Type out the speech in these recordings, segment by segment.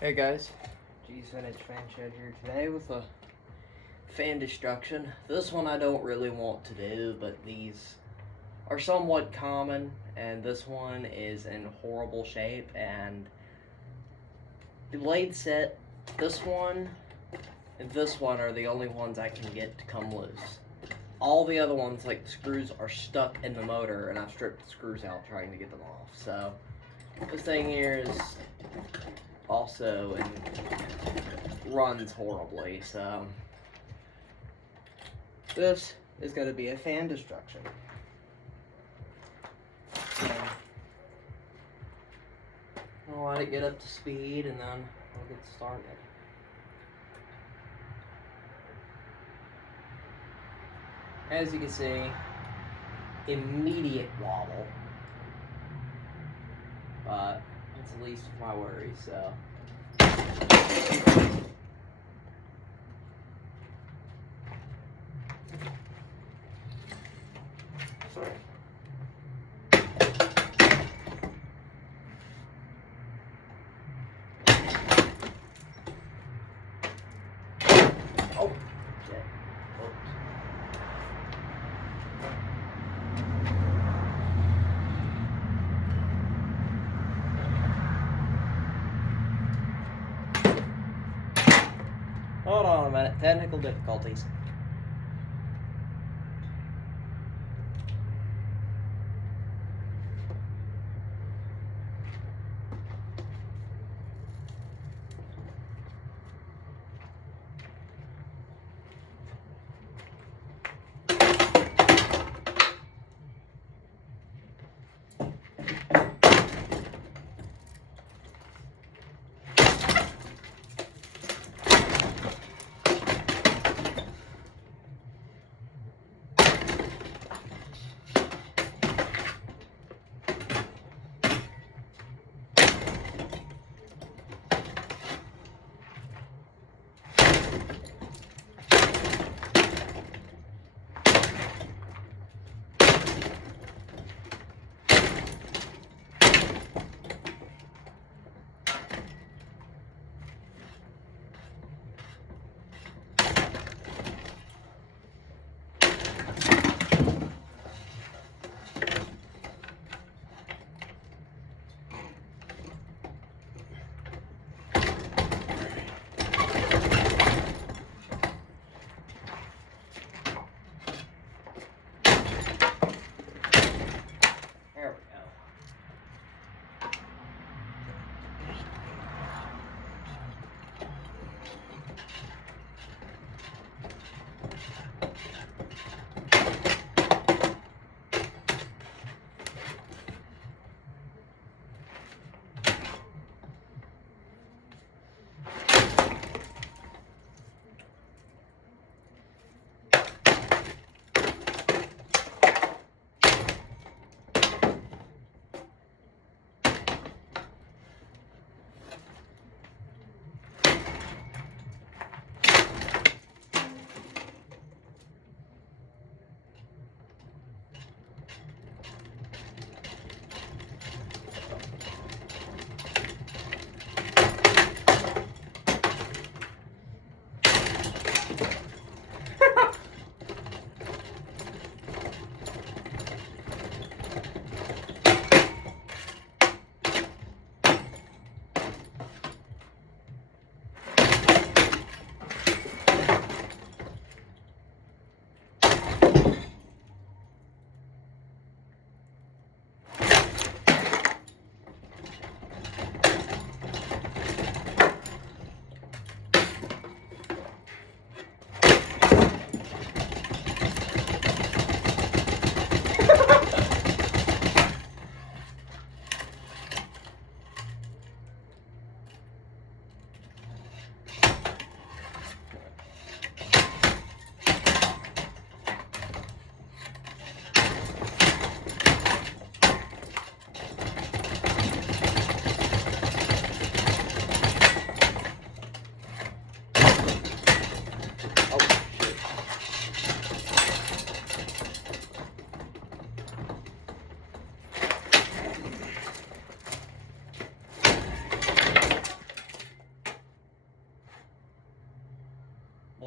Hey guys, G's Vintage Fan Shed here today with a fan destruction. This one I don't really want to do, but these are somewhat common, and this one is in horrible shape, and the blade set, this one and this one are the only ones I can get to come loose. All the other ones, like the screws, are stuck in the motor, and I've stripped the screws out trying to get them off. So this thing here is also and runs horribly, so this is going to be a fan destruction. So, I'll let it get up to speed and then we'll get started. As you can see, immediate wobble, but it's the least of my worries, so. Sorry. Oh, shit. Oops. Hold on a minute, technical difficulties.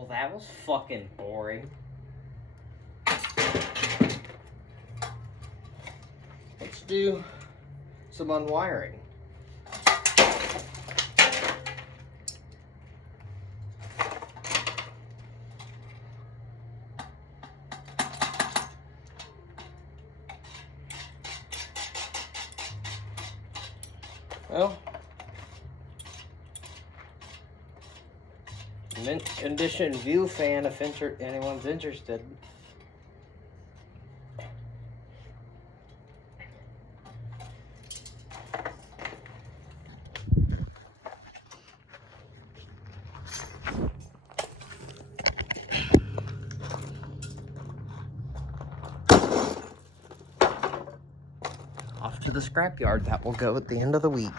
Well, that was fucking boring. Let's do some unwiring. Well, mint condition view fan if anyone's interested. Off to the scrapyard. That will go at the end of the week.